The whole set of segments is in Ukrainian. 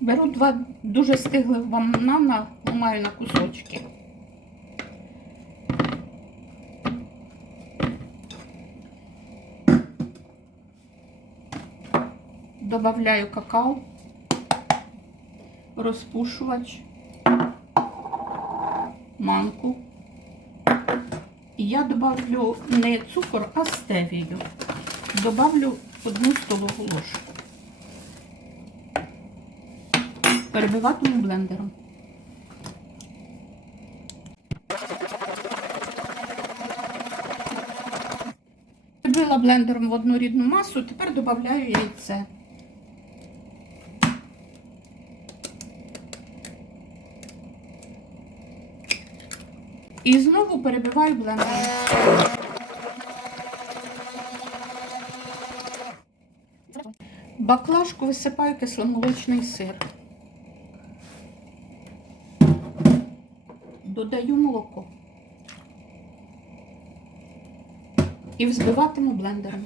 Беру два дуже стиглих банана, ламаю на кусочки. Добавляю какао, розпушувач, манку. І я добавлю не цукор, а стевію. Добавлю одну столову ложку. Перебиватиму блендером. Перебила блендером в одну рідну масу, тепер додаю яйце. І знову перебиваю блендером. Баклажку висипаю кисломолочний сир. Додаю молоко. І взбиватиму блендером.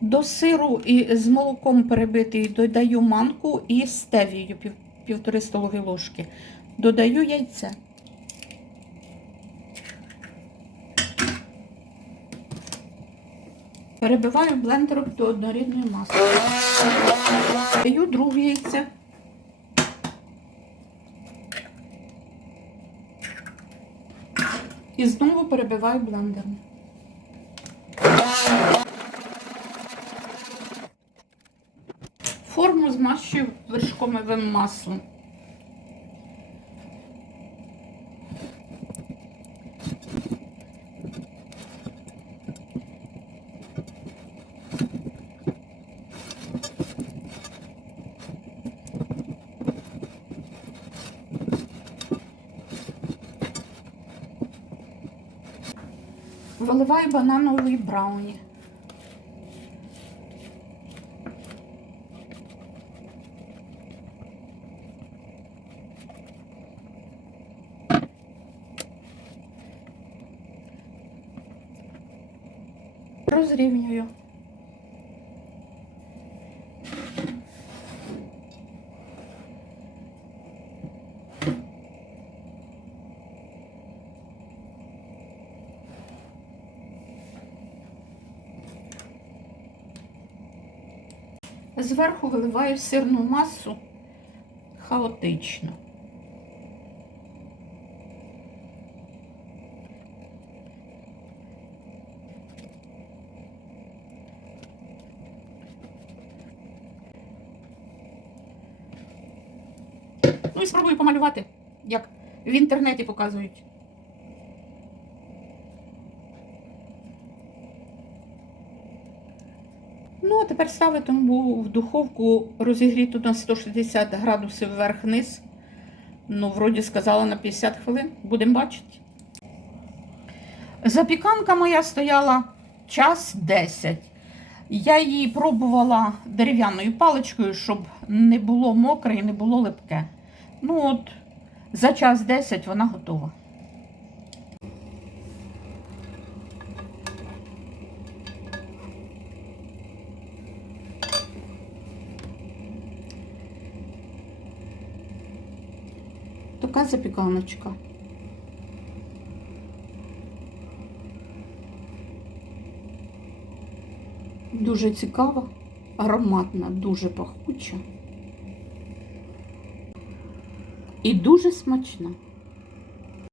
До сиру і з молоком перебитий додаю манку і стевію півтори столові ложки. Додаю яйце. Перебиваю блендером до однорідної маси. Даю друге яйце. І знову перебиваю блендером. Форму змащую вершковим маслом. Виливаю банановий брауні. Розрівнюю. Зверху виливаю сирну масу хаотично. Ну і спробую помалювати, як в інтернеті показують. Ну, а тепер ставитиму в духовку розігріту на 160 градусів вверх-вниз. Ну, вроді сказала на 50 хвилин. Будемо бачити. Запіканка моя стояла час 10. Я її пробувала дерев'яною паличкою, щоб не було мокре і не було липке. Ну от, за час 10 вона готова. Така запіканочка. Дуже цікава, ароматна, дуже пахуча і дуже смачна.